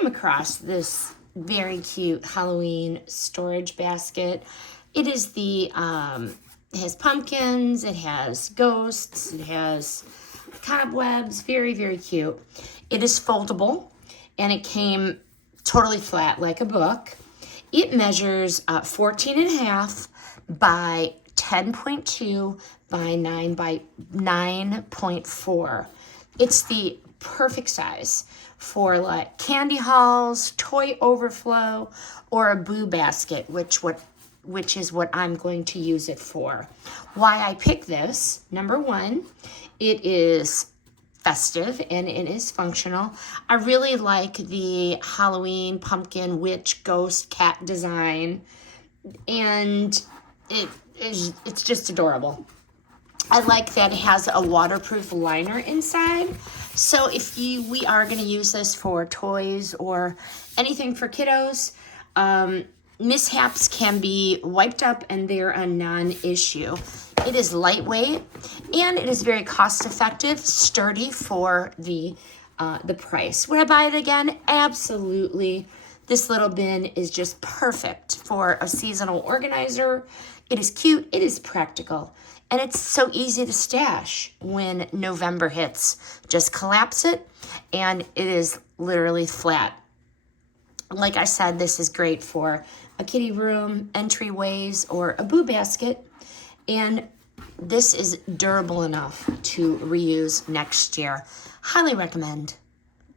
came across this very cute Halloween storage basket. It is the, it has pumpkins, it has ghosts, it has cobwebs, very, very cute. It is foldable, and it came totally flat like a book. It measures 14.5 by 10.2 by 9 by 9.4. It's the perfect size for like candy hauls, toy overflow, or a boo basket, which is what I'm going to use it for. Why I picked this, number one, it is festive and it is functional. I really like the Halloween pumpkin, witch, ghost, cat design, and it's just adorable. I like that it has a waterproof liner inside. So if we are going to use this for toys or anything for kiddos, mishaps can be wiped up and they're a non-issue. It is lightweight and it is very cost-effective, sturdy for the price. Would I buy it again? Absolutely. This little bin is just perfect for a seasonal organizer. It is cute, it is practical, and it's so easy to stash when November hits. Just collapse it, and it is literally flat. Like I said, this is great for a kitty room, entryways, or a boo basket. And this is durable enough to reuse next year. Highly recommend.